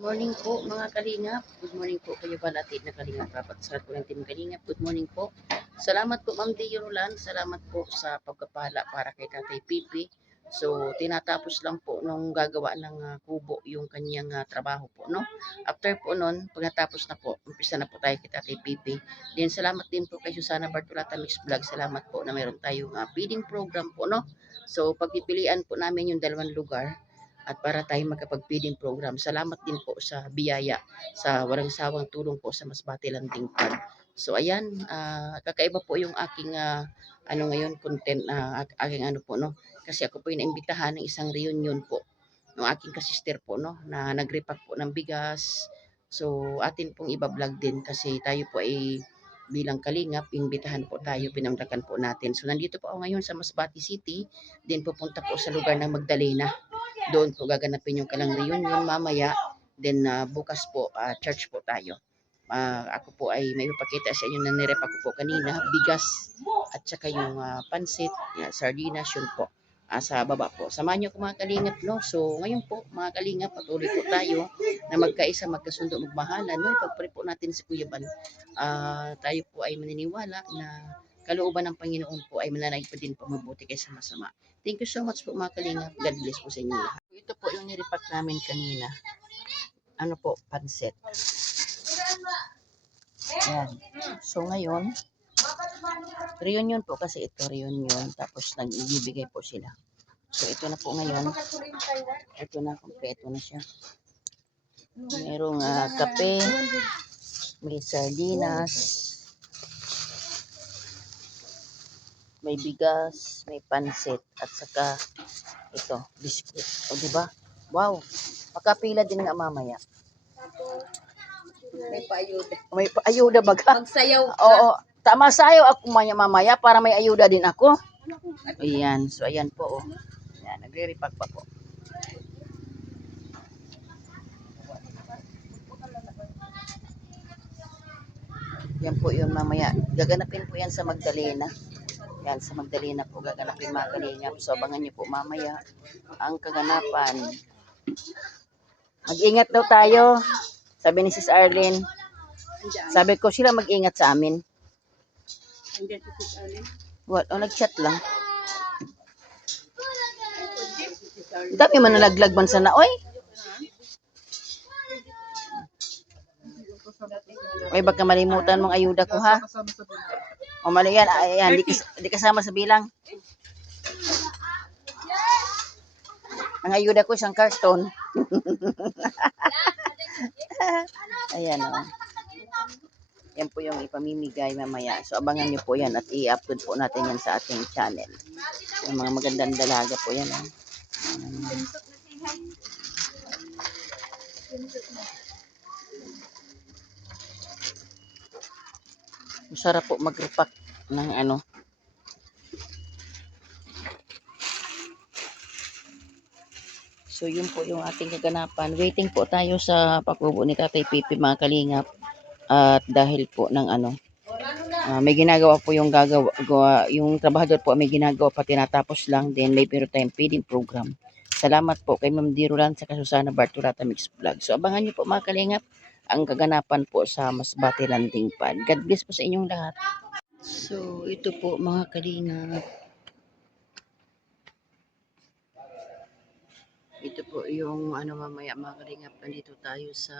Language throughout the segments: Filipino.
Morning po mga kalingap. Good morning po kayo balatid na kalingap. Rapat sa ko ng team kalingap. Good morning po. Salamat po Ma'am Dio Roland. Salamat po sa pagpapala para kay Tatay Pipi. So tinatapos lang po nung gagawa ng kubo yung kanyang trabaho po, no? After po nun, pagkatapos na po, umpisa na po tayo kay Tatay Pipi. Then salamat din po kay Susana Bartolata Mix Vlog. Salamat po na meron tayong feeding program po, no? So pagpipilian po namin yung dalawang lugar at para tayo magkapag-feeding program. Salamat din po sa biyaya, sa walang sawang tulong po sa Masbate Landing Fund. So ayan, kakaiba po yung aking ngayon content na aking ano po, no, kasi ako po yung naimbitahan ng isang reunion po ng aking kasister po, no, na nagrepack po ng bigas. So atin pong iba-vlog din kasi tayo po ay bilang kalingap, imbitahan po tayo, pinamlakan po natin. So nandito po ako ngayon sa Masbate City, din pupunta po sa lugar ng Magdalena. Doon po gaganapin yung kalang reunion mamaya. Then bukas po church po tayo. Ako po ay may ipakita sa inyo na nirep ako po kanina, bigas at saka yung pansit, sardinas, yun po. Sa baba po. Samahan niyo ko mga kalingap, no? So, ngayon po, mga kalingap, patuloy po tayo na magkaisa, magkasundo, magmahalan. No? Ipagpray po natin si Kuya Ban. Tayo po ay maniniwala na kalooban ng Panginoon po ay mananaig pa din po mabuti kaysa masama. Thank you so much po mga kalingap. God bless po sa inyo lahat. Ito po yung niripak namin kanina. Ano po, pansit. Yan. So ngayon, reunion po kasi ito, reunion. Tapos nagbibigay po sila. So ito na po ngayon. Ito na, kompleto na siya. Merong kape, may sardinas, may bigas, may pansit, at saka ito, biscuit. O diba? Wow! Makapila din nga mamaya. May paayuda. May ayuda ba ka? Magsayaw ka. Oo. Tama sayo ako mamaya para may ayuda din ako. Ayan. So, ayan po. Oh. Ayan. Nagre-repack pa po. Yan po yun mamaya. Gaganapin po yan sa Magdalena. Yan, sa Magdalena po gaganapin mga kalingap. So, abangan nyo po mamaya ang kaganapan. Mag-ingat daw tayo. Sabi ni Sis Arlene. Sabi ko sila mag-ingat sa amin. What? Oh, nag-chat lang. Dami man nalaglag man sana, oy. Oy, baka malimutan mong ayuda ko, ha? O, mali yan. Ayan, di kasama sa bilang. Ang ayuda ko isang karton. Ayan, o. Yan po yung ipamimigay mamaya. So, abangan nyo po yan at i-upload po natin yan sa ating channel. Yung mga magandang dalaga po yan, ha? Masarap po mag-repack ng ano. So, yun po yung ating kaganapan. Waiting po tayo sa pakubo ni Tatay Pipi, mga kalingap. At dahil po ng ano, may ginagawa po yung yung trabahador po may ginagawa pa, tinatapos lang. Then may pero tayong feeding program. Salamat po kay Ma'am Dirulan sa Susana Bartolata Mix Vlog. So, abangan niyo po mga kalingap ang kaganapan po sa Masbate Landing Fund. God bless po sa inyong lahat. So, ito po mga kalingap. Ito po yung mamaya mga kalingap. Nandito tayo sa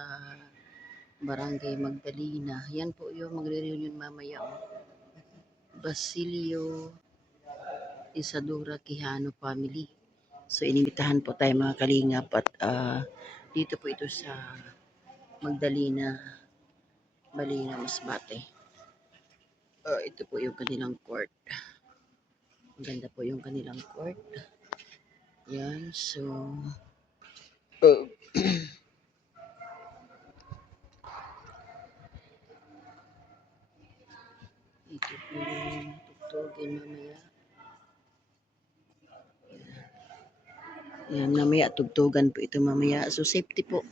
Barangay Magdalena. Yan po yung magre-reunion mamaya. Basilio Isadora Quijano family. So, inimbitahan po tayo mga kalingap at dito po ito sa Magdalena, Balina, Masbate. Ito po yung kanilang court. Maganda po yung kanilang court. Yan, so ito po yung tugtugin mamaya. Yan, mamaya tugtugan po ito mamaya. So, safety po.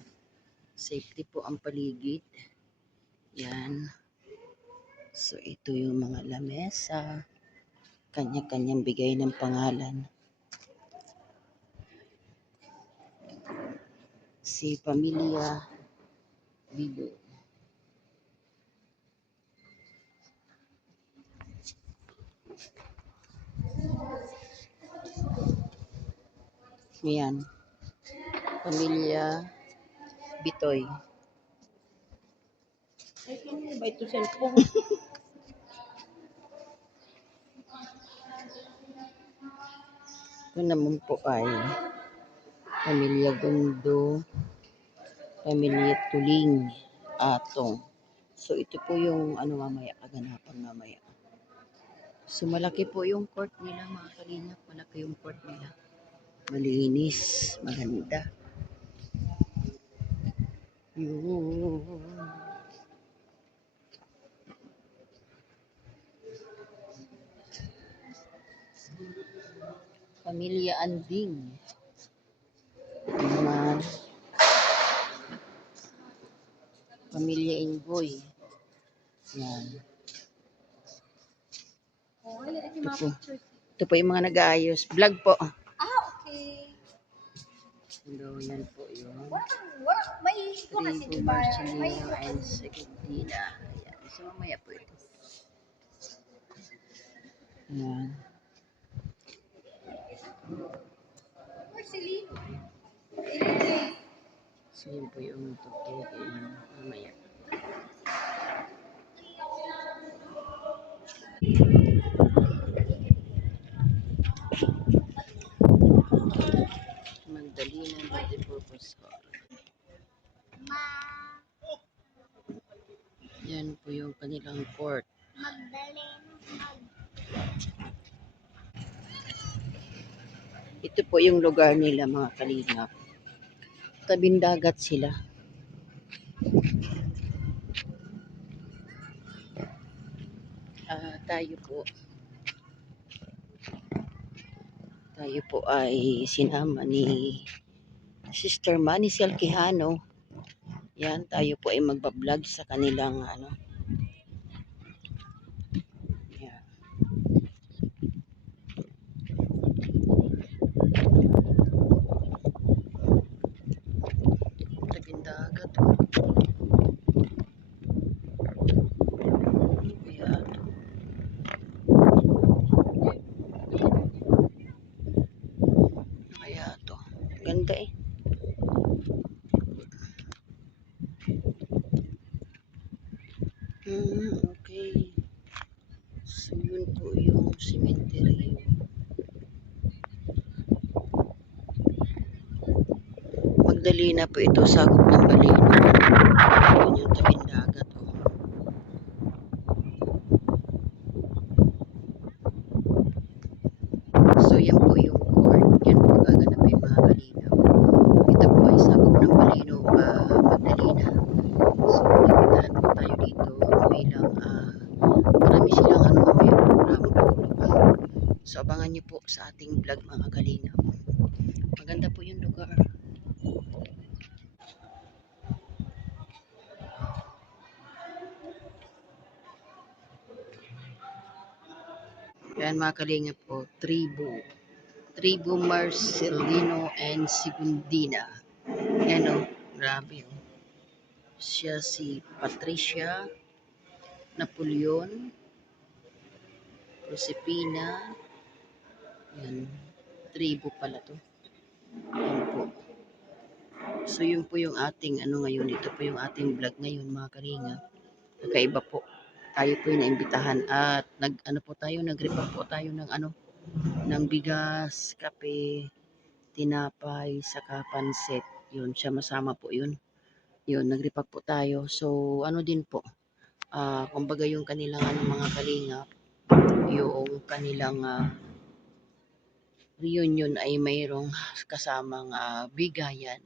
Safety po ang paligid. Yan. So, ito yung mga lamesa. Kanya-kanyang bigay ng pangalan. Si Pamilya Bibo. Ayan. Pamilya Bitoy. Ay, ano ba ito cellphone? Ito naman po ay Pamilya Gundo, Pamilya Tuling, Atong. So ito po yung ano mamaya, kaganapan mamaya. So malaki po yung court nila mga kalingap. Malaki yung court nila. Malinis, maganda. Yun. Pamilya Anding. Naman. Pamilya Inggoy. Yan. Ito po yung mga nag-aayos. Vlog po. Okay. Hello, yan po yun. May ito kasi Trigo, diba? May Marcelino, and Secundina. Ayan. So, mamaya po ito. Ayan. Marcelino. So, yun po yung tutukin mamaya. Magdalena Multipurpose Hall. Yan po yung kanilang court. Ito po yung lugar nila mga kalingap. Tabing dagat sila. Tayo po ay sinama ni Sister Manny Quijano. Yan, tayo po ay magbablog sa kanilang ano. Yan. Tabing dagat. Kaya ito. Kaya ito. Ganda eh. Okay. So, yun po yung cemetery. Magdalena po ito, sakop ng Balino. Yun yung tabing dagat. Oh. So, yan po yung court. Yan po gaganapin mga kalinaw. Ito po ay sakop ng Balino, Magdalena. So, nagkitahan po tayo dito bilang marami silang ano mamaya programa paguluhan. So, abangan nyo po sa ating vlog mga kalinaw. Maganda po yung lugar. Yan mga kalingap po, Tribo Marcelino and Secundina. Yan o, grabe o. Siya si Patricia, Napoleon, Josepina. Yan, tribo pala to. Yan po. So yun po yung ating ano ngayon, ito po yung ating vlog ngayon mga kalingap. Nakaiba po. Tayo po yung naimbitahan at nag-repack po tayo ng ano, ng bigas, kape, tinapay, saka pansit. Yun, siya masama po yun. Yun, nag-repack po tayo. So, ano din po, kumbaga yung kanilang ano, mga kalingap, yung kanilang reunion ay mayroong kasamang bigayan.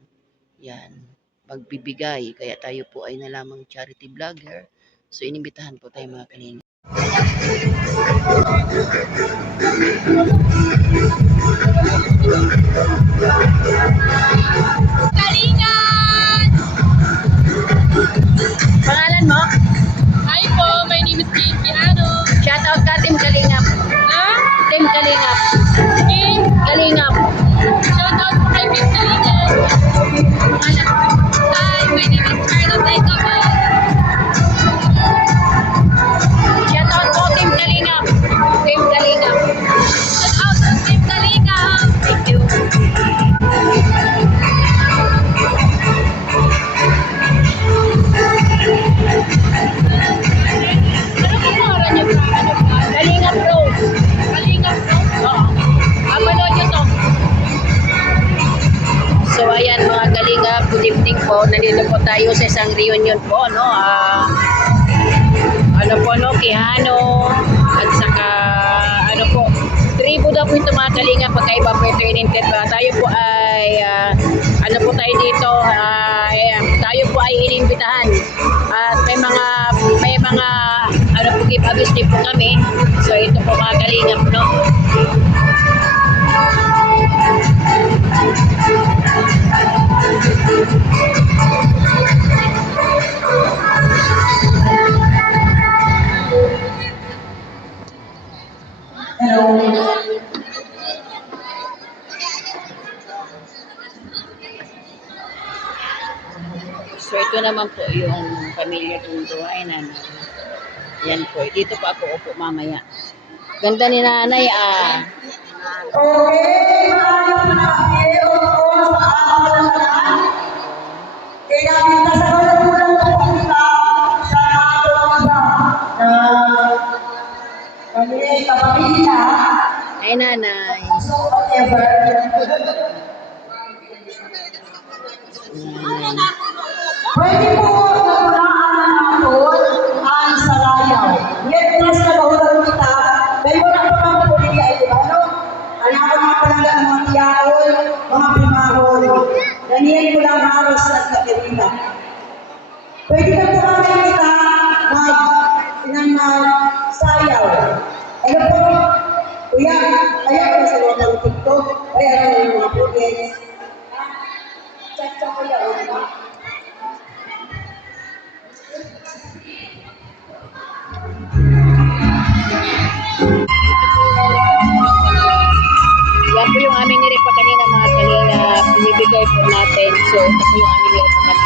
Yan, pagbibigay. Kaya tayo po ay nalamang charity vlogger. So, inimbitahan po tayo mga kalingap. Kalingan! Pangalan mo? Hi po, my name is Jane Quijano. Shout out ka, Team Kalingap. Team Kalingap. Kim, Kalingap. shout out po kay Kim Kalingan. Hi, my name is Carla Taiko. Nandito po tayo sa isang reunion po, no? Ano po, no? Quijano, at saka, ano po, tribo daw po ito mga kalinga, pagkaiba po ito in-interview. Tayo po ay, ano po tayo dito, tayo po ay inimbitahan. At may mga, ano po, give-abis din po kami. So, ito po mga kalinga, no? So ito naman po yung pamilya Tunduay nanay. Yan po. Dito po ako upo mamaya. Ganda ni nanay ah. Okay, maraming natin o sa akin kaya kita sa kalulang pupunta sa ating iba na kami kapamilya Ay nanay. so whatever pwede po nagulaan natin ang salayaw yet plus na kahulang kita may wala pa mga pulili ay diba no? Anak ko mga palangga ang mga tiyaon, mga primahon. Ganyan ko lang haros at katirina. Pwede na po kami kita sayaw. Ano po? Kuya, ayaw ko sa mga ng TikTok, ayaw ko ng mga projects. Chat-chat ko yan, diba? Yan po yung aming nirip pa kanina mga kanina. Binibigay po natin. So ito po yung aming nirip pa kanina.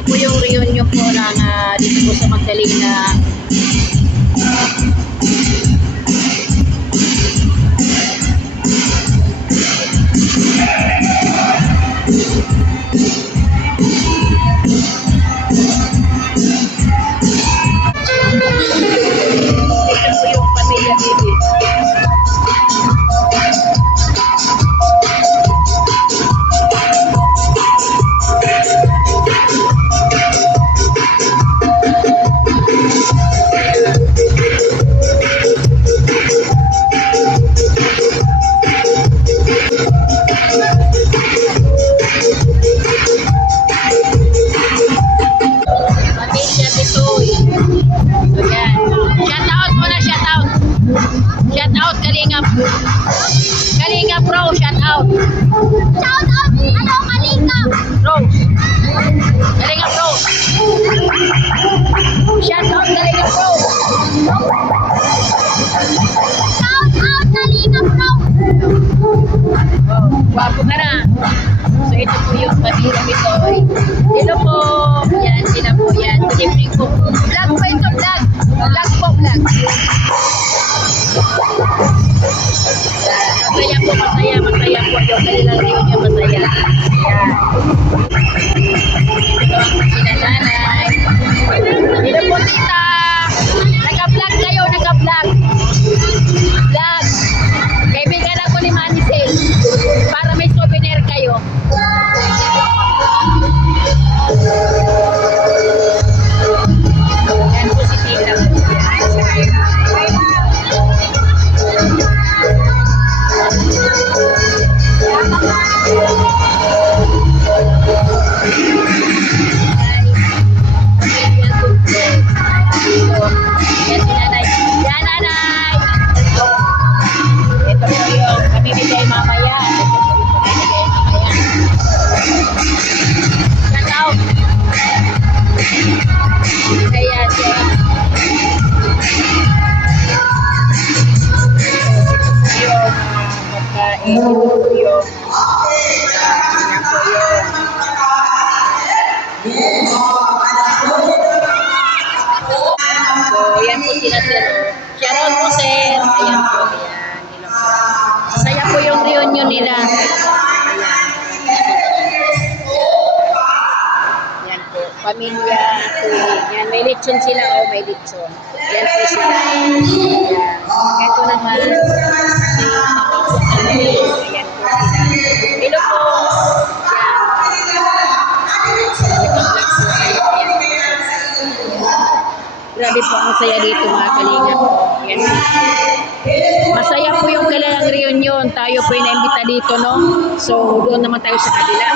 ito po yung reunion po ng dito po sa Magdalena. Ito po yung pamilya Bibi. Pamilya Bitoy. So yan. Shout out muna, shout out. Shout out Kalingap. Kalingap bro, shout out. Shout out! Ano, Kalingap? Rose. Kalingap Rose. Shout out Kalingap Rose. Shout out, Kalingap bro! Oh, wapo ka na. So ito po yung pamilya Bitoy. Hello po. Yan, sila po yan. Good evening po. Vlog po ito, vlog. Vlog po, vlog. Masaya po, masaya, masaya po yung kanilang reunion, masaya. Yan. Ito ang sila nanay. Hello po, tita. Naka-vlog kayo, naka-vlog. Vlog. Kaibigan ako ni Manisel. Para may souvenir kayo. Yan po si tita. Yan si nanay. Yan nanay. Ito po yung pamimigay mamaya. Ito po yung pamimigay mamaya. Shout out. Kaya siya. Yung pagkain. Ito po yung. Yan po yung. So, yan po sila sir. Sharon po sir. Ayan po. Ayan. Hello po. Masaya po yung reunion nila. Ayan. Yan po. Pamilya. Yan. May lechon sila. Oh, may lechon. Yan po sila. Ayan. Ito naman. Si Pamilya. Ayan po sila. Hello po. Grabe po ang saya dito mga kalingap. Yan. Masaya po yung kanilang reunion. Tayo po yung naimbita dito, no? So, doon naman tayo sa kabila.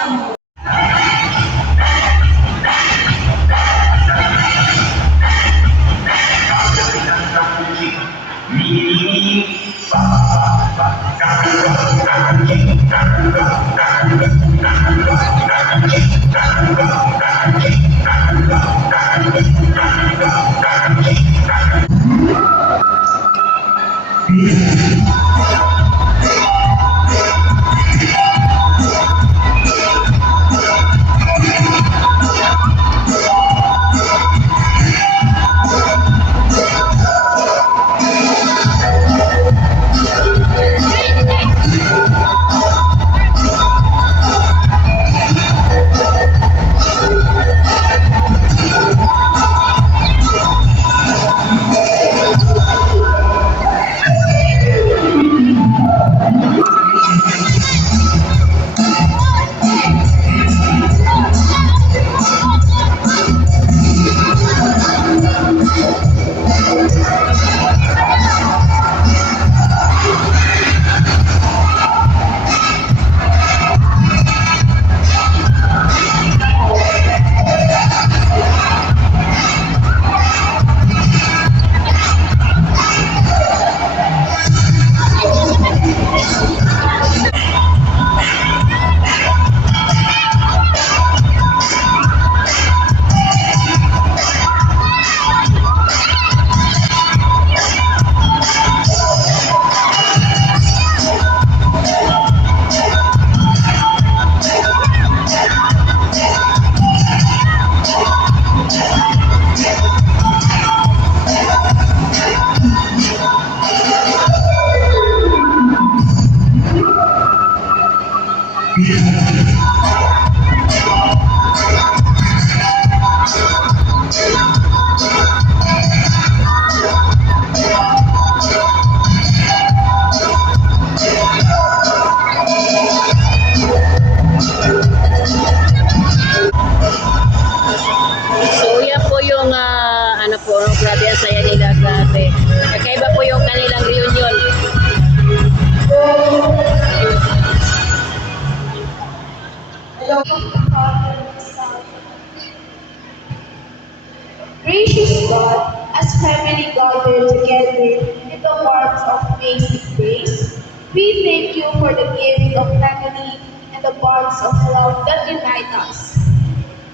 Gracious God, as family gather together in the warmth of basic grace, we thank you for the gift of family and the bonds of love that unite us.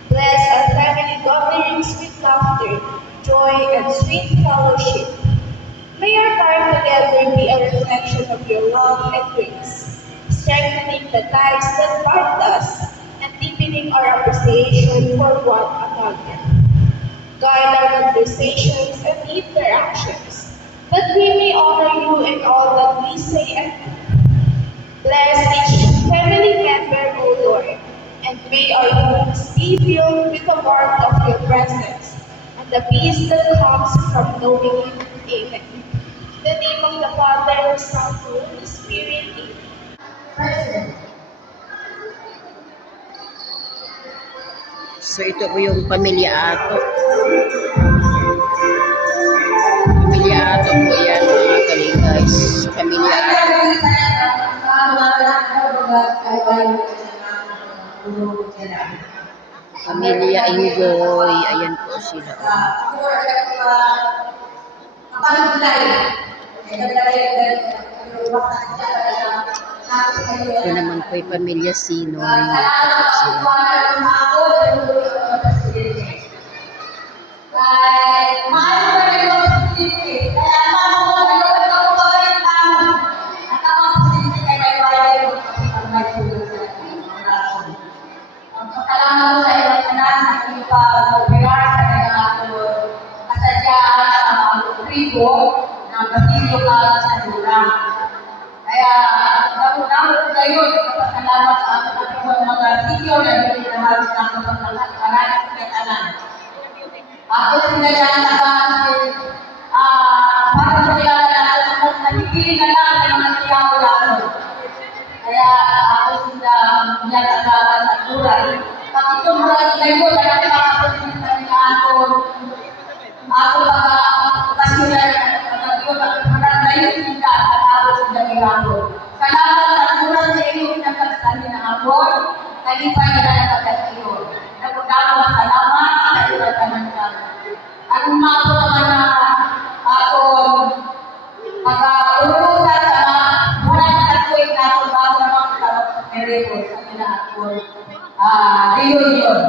Bless our family gatherings with laughter, joy, and sweet fellowship. May our time together be a reflection of your love and grace, strengthening the ties that bind us and deepening our appreciation for one another. Guide our conversations and interactions, that we may honor you in all that we say and do. Bless each family member, O Lord, and may our homes be filled with the warmth of your presence and the peace that comes from knowing you. Amen. In the name of the Father, Son, and Holy Spirit. Amen. So ito po yung pamilya Ato. Pamilya Ato po yan mga kalingay. Pamilya Ato. Pamilya Ingoy. Ayan po sila. Ito naman po yung pamilya Sinoy. Ito po sila. Kaya, napunang kayo, kapasalamat sa ating mga sityo na hindi na halos na kapaglalat, maraming sa katanan. Ako sinayang para makilala natin ang nagigili na lang ng mga tiyaw natin. Kaya ako sinayang sa kuray. Pag ito mga kayo, na nakakapagin sa mga ako baka kasunay salamat at mula sa iyo pinagkasali na ako, kalipay na nakagatiyo. Nagpagkakawa salamat sa iyo at kanangkan. Ang umapo naman na ako mag-urusa sa buwan na katuwing na ako bago naman sa Mereko sa ako reunion.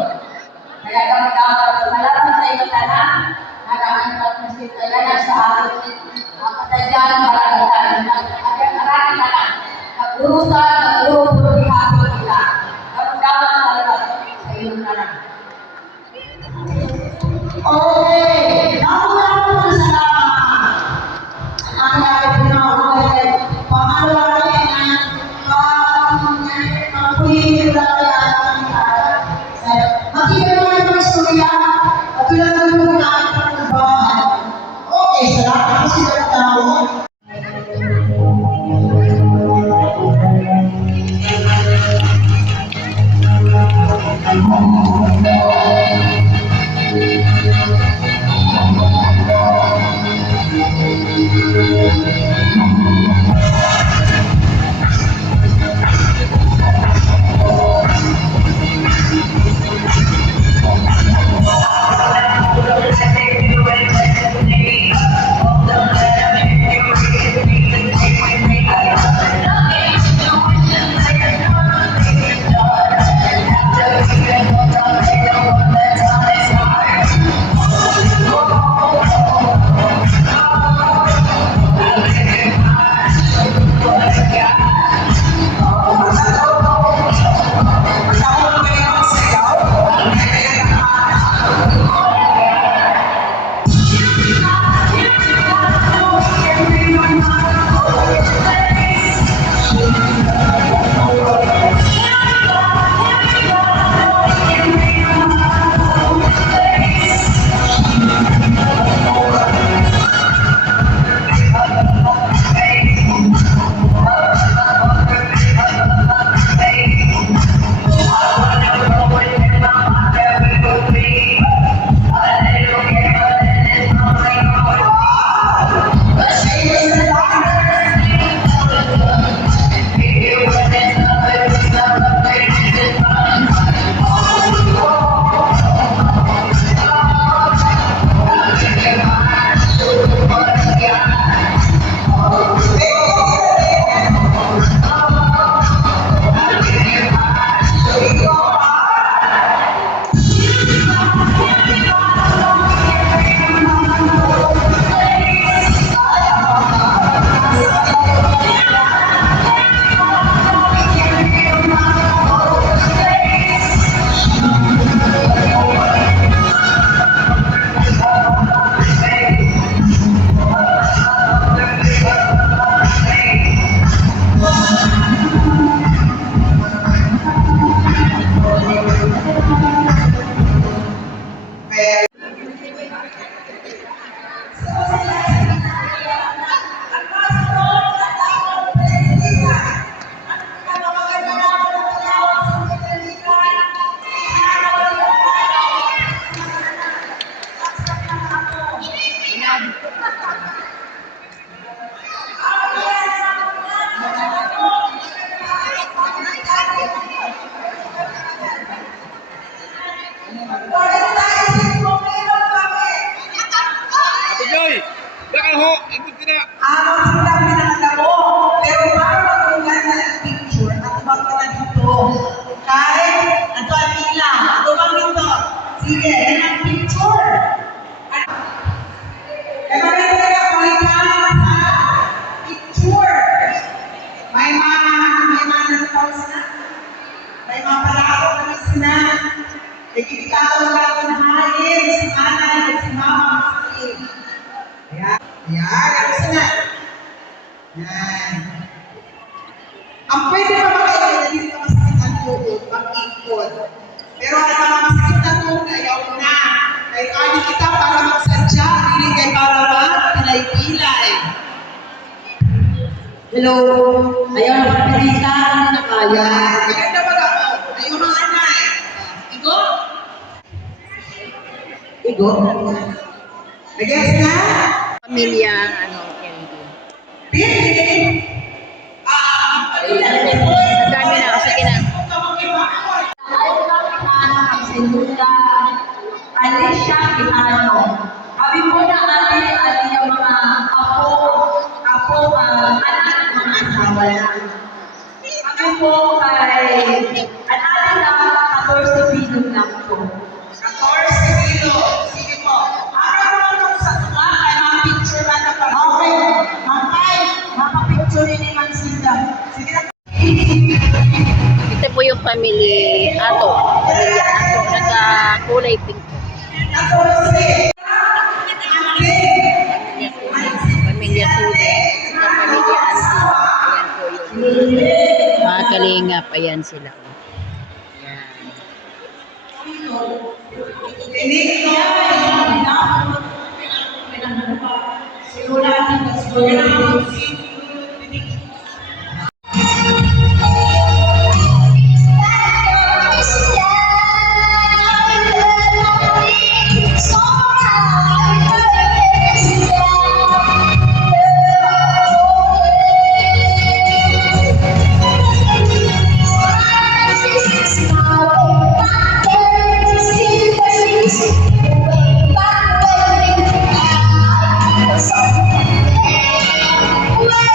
Kaya kamag-kamag salamat sa iyo tanan. Nagaangat na sila sa akin. Kasadyan para marami na lang. Nag-urusan, nag-urupuro ihapon kita. Nagdaman talaga sa iyo na lang. Okay. Naku na salamat. Ang aking pinakakulit. Pangalawa rin ang pulitin na kaya makikita mo yung istorya at tulad ng mga nakikita ng bahay. Okay, salamat po sila ng tao. Ate Joy, baka ho, ikot ka na. Ako sila pinakatabo, pero para matunggan na ang picture at bang ka na dito. Kahit, ato ang ilang, ato bang ito. Sige, yan ang picture. Kaya maganda ka kulitan sa picture. May mga pause na. May mga palako na sina. Nagkikitaon ka ng hayin, si nanay, at si mama, si Ayan. Ayan. Ako sana. Ayan. Ang pwede pa makailan, hindi ka masakit ang tuhod, mag-ikot. Pero ang mga masakit na tuhod, ayaw na. Kaya kani kita para magsadya, hindi kay para pilay-pilay. Hello. Ayaw na papilita, hindi na kaya. Maganda ba ako? Ayaw na anay. Igo? Igo? Nag-guess na? Pamilya, ano, Candy. Pili! Ang dami na, sige na. Alicia Quijano. Kami po na ate yung mga anak ng mga asawa na. Kami po kay ate lang, 14 bilog lang po. 14 bilog. Sige po. Araw mo lang sa tunga, ay mga picture na na pag okay. Mapapicture ni Mang Sinda. Sige na. Ito po yung family Ato. Pamilya Ato. Nagka-kulay pink. Picture. Pamilya Kulay. Saka pamilya Ansi. Ayan po yung mga kalingap. Ayan sila. Ayan. Well,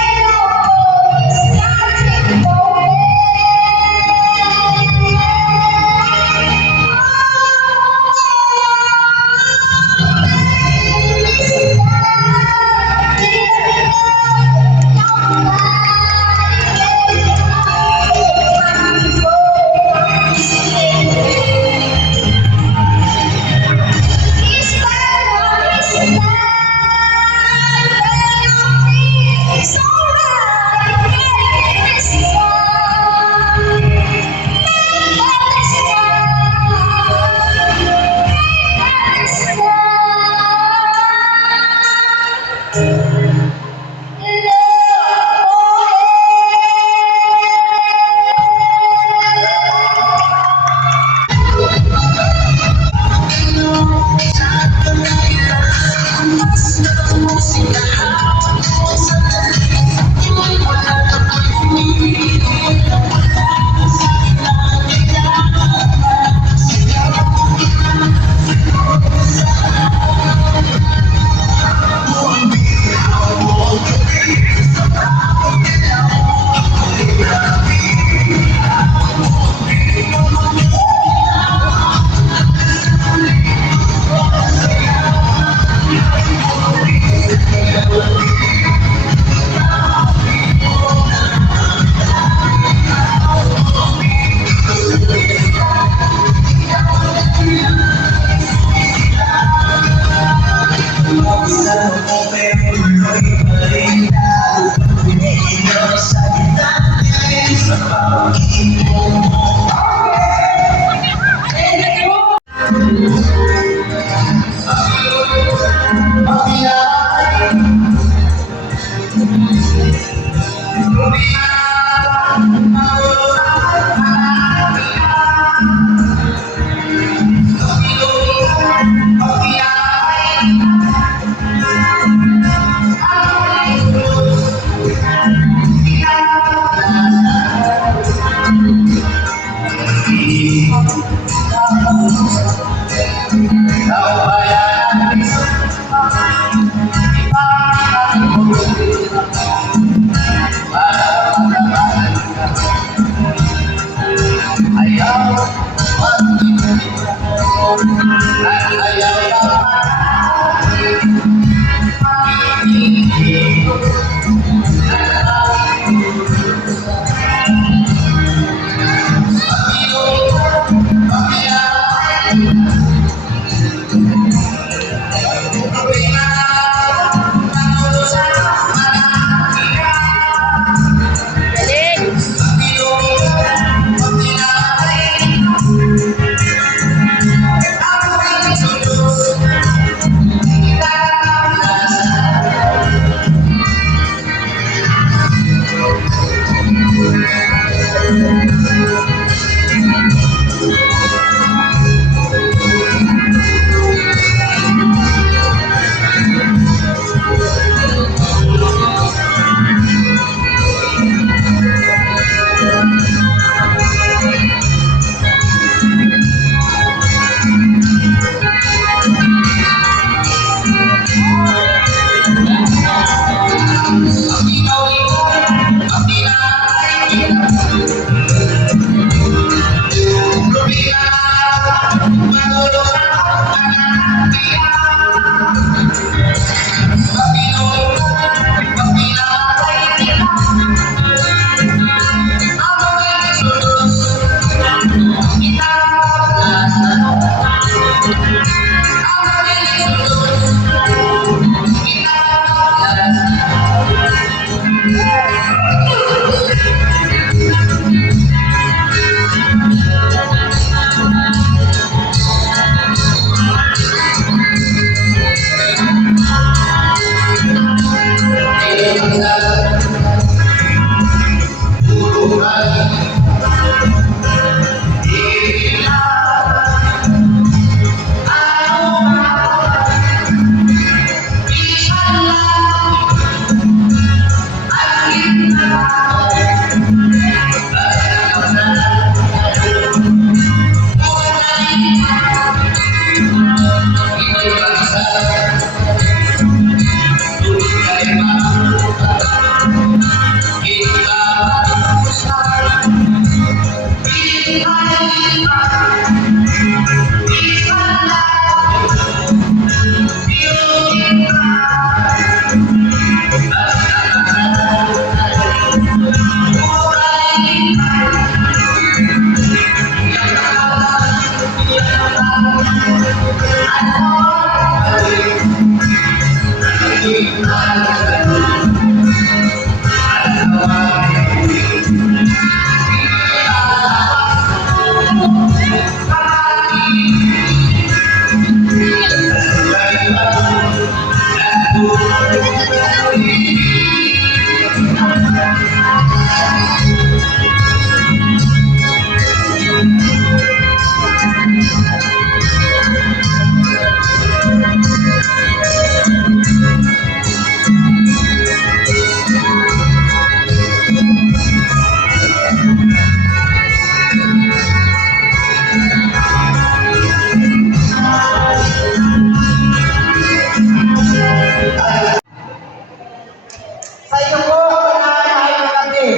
Sa iyo po, ay gabi.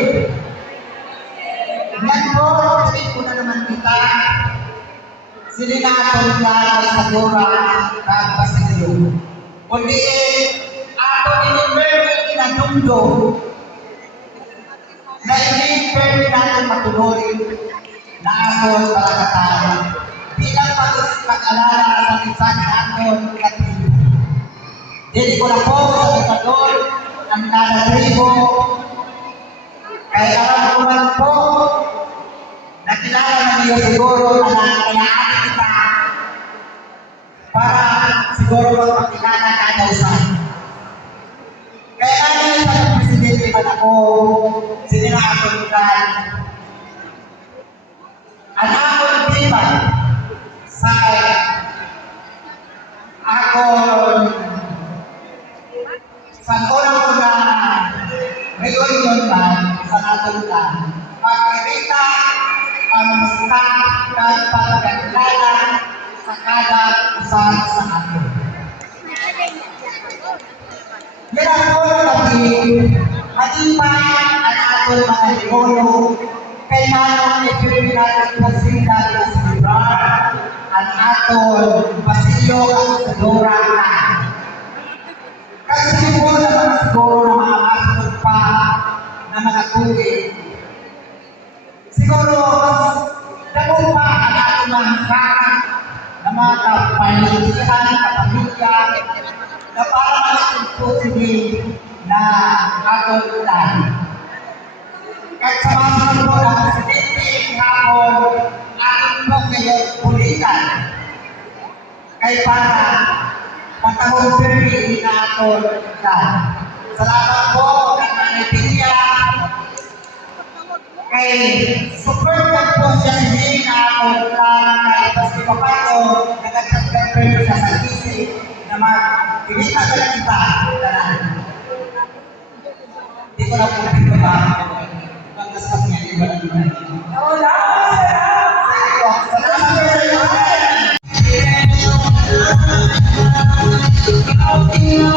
Yan po, sabi ko na naman kita. Sininatol ka sa Dora, Pagpasilyo. Kundi ako inimerti inanundo na hindi pwede natin matuloy na ako palakatayan bilang pag-alala sa isang aton katribo. Dili ko na po sa Salvador ang nalatribo kaya alam ko man po nakilala na niyo siguro na nakayaan kita para siguro magpakilala kada usan. Kaya namin sa presidente man ako, sininaatulungan ang akong tipan sa akong sa unang-una reunion man sa natulungan pagkirita ang musta at pagkakilala sa kada usan sa ato. Yan ang unang lagi, matipan ang ating mga lingolo kay Manong Epidemiologist President na si Librar, ang ating aton Basilio Dora na. Kasi po naman siguro na mga masunod pa na mga tuwid. Siguro, damo pa ang ating mga hangganan na mga kapaligiran, kapamilya, na para mag-imposible na aton ulan. Kahit sa mga sunod po na presidente hapon, ating po ngayon pulitan. Kay para matahong permi na aton ulan. Salamat po at manipilya kay support po siya hindi na aton ulan kay Pasti Papato nagkatagdag permi siya sa isip na mag-pinita ka lang kita. Hindi ko lang po pito ba? Pagkasap niya, di ba lang ba? Wala, Salamat po sa iyo.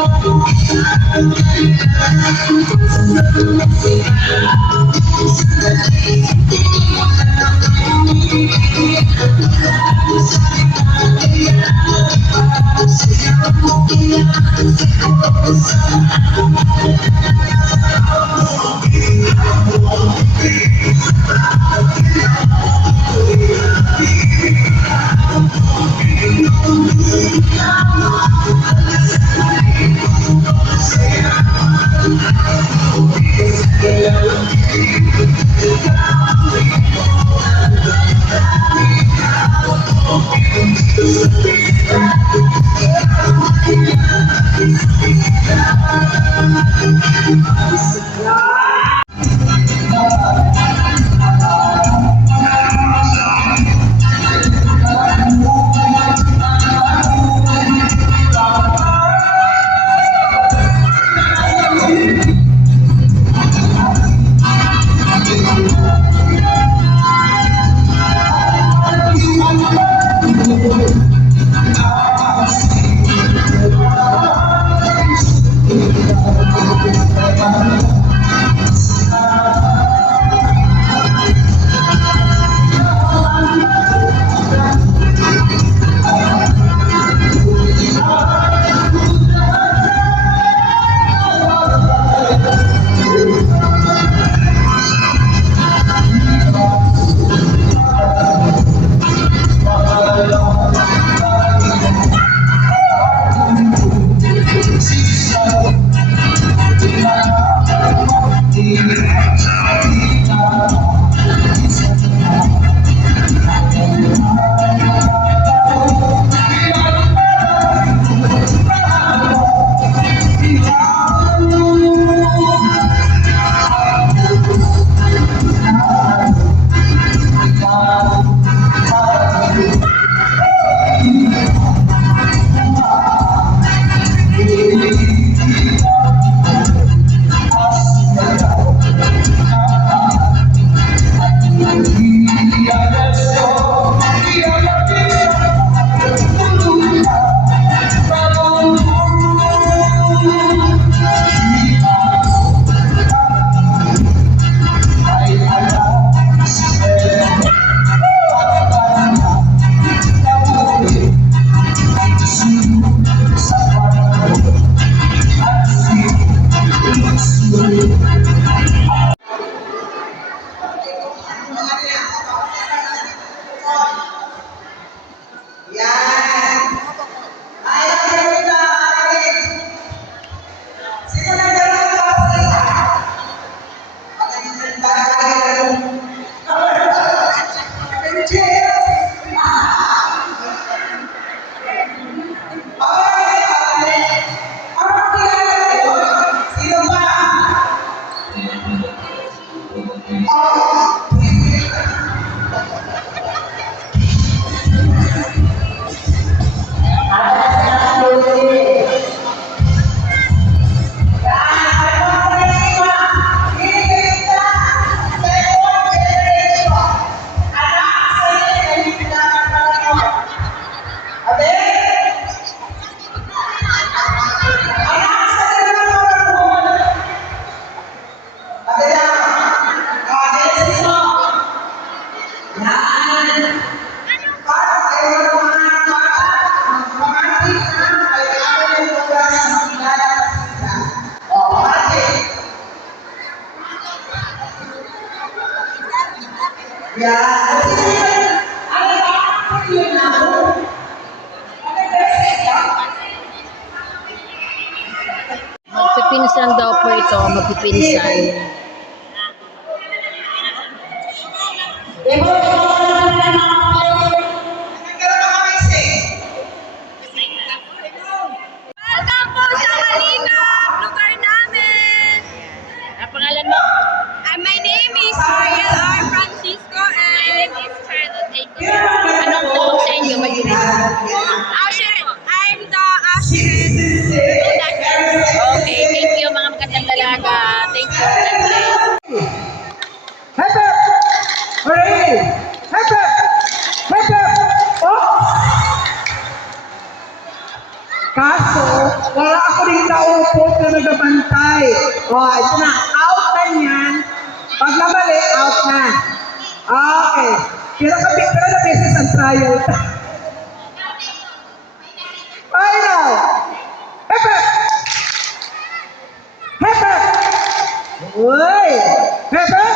magpipinsan daw po ito, magpipinsan. Debo, Welcome po sa Kalingap, lugar namin. Ang pangalan mo? My name is Ariel R. Francisco and my name is Charlotte A. Anong tawag sa inyo? Usher. I'm the usher. Okay, thank you mga magandang dalaga. Thank you. God bless. Hep hep! Hooray! Hep hep! Hep hep! Oh! Kaso, wala ako rin naupo na nagabantay. Oh, ito na. Out na yan. Pag namali, out na. Okay. Kira na beses ang trial. Final! Hep hep! Hep hep! Uy! Hep hep!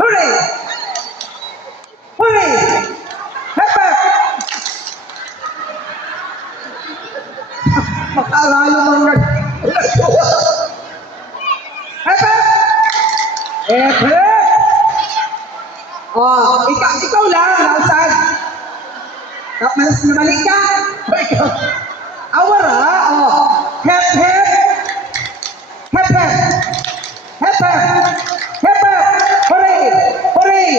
Hooray! Hooray! Hep hep! Makaalala mo nagtuwa. Hep hep! Hep hep! Oh, ikaw lang, lausag. Mas namali ka. Ikaw. Awara, oh. Hep hep! Hep hep! Hep hep! Hep hep! Hooray! Hooray!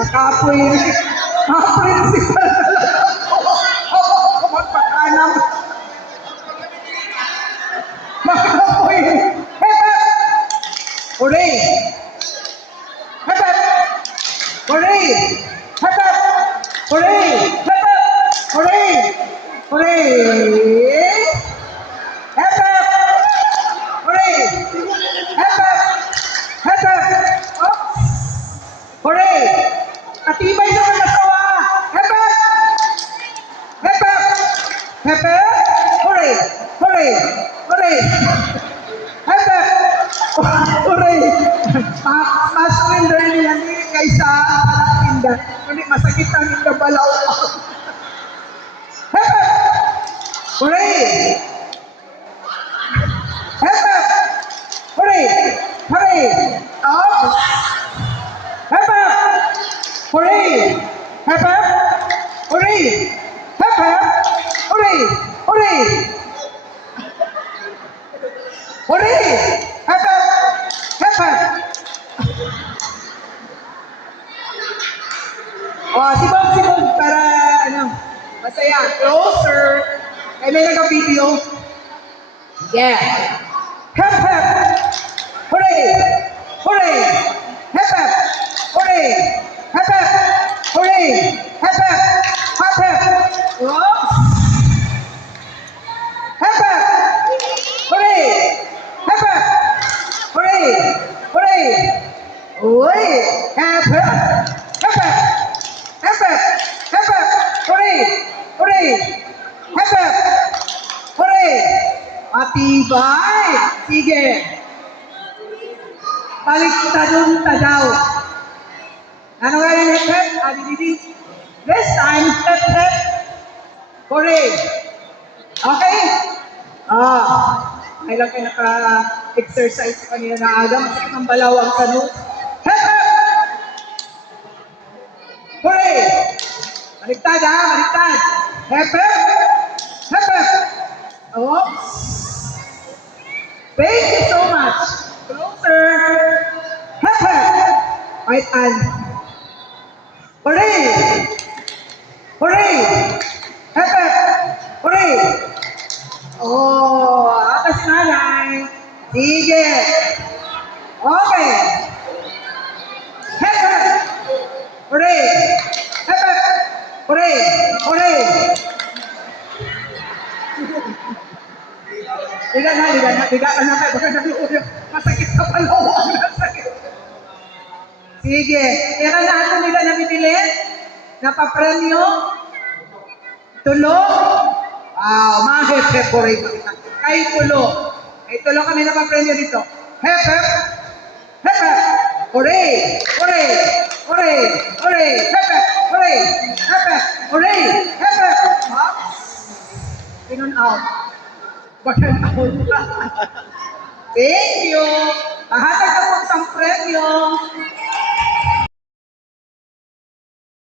Makapoy. Principal talaga ako. Magpakanam. Makapoy. Hep hep! Hooray! Hep hep! Hooray! Hep hep! Hooray! Hep hep! Hooray! Hooray! Hep hep! Hooray! Hep hep! Hep hep! Oh! Hooray! Atibay naman na sawa! Hep hep! Hep hep! Hep hep! Hooray! Hooray! Hooray! Hep hep! Hooray! Mas-surrender niya ni kaysa inda. Kundi masakit ang inda balaw. Hep hep! Hooray! Hep hep! Hooray! Hooray! Up! Hep hep! Hooray! Hep hep! Hooray! Hep hep! Hooray! Hooray! Hooray! Hep hep! Hep hep! Oh, sibog para ano, masaya. Closer. Ay, may nag-video. Yeah. Hep hep! Hooray! Hooray! Hep hep! Hooray! Hep hep! Hooray! Hep hep! Hep hep! Oops! Hep hep! Hooray! Hep hep! Hooray! Hooray! Uy! Hep hep! Hep hep! Hep hep! Hep hep! Hooray! Hooray! Hep hep! Hooray! Matibay! Sige! Baliktadon tadaw. Ano nga yung hep hep? Adididi. This time, hep hep. Hooray! Okay? Ay lang kayo naka-exercise kanina na aga. Masakit ang balaw ang kanu. Hep hep! Hooray! Baliktad ha, baliktad. Hep hep! Hep hep! Oops! Thank you so much. Closer. Hep hep! Right hand. Hooray! Hooray! Hep hep! Hooray! Oh, atas nanay. Sige. Okay. Hep hep! Hooray! Hep hep! Hooray! Hooray! Liga na. Baka naluulo. Masakit sa palawan. Masakit. Sige. Kaya na ito nila nabibili. Napapremyo. Tulo. Wow, mga hep-hep po rin. Kay tulo. Kay tulo kami napapremyo dito. Hep-hep. Hep-hep. Hooray! Hooray! Hooray! Hooray! Hep-hep. Hooray! Hep-hep. Baganaon ka. Thank you. Ahatag ako sa premyo.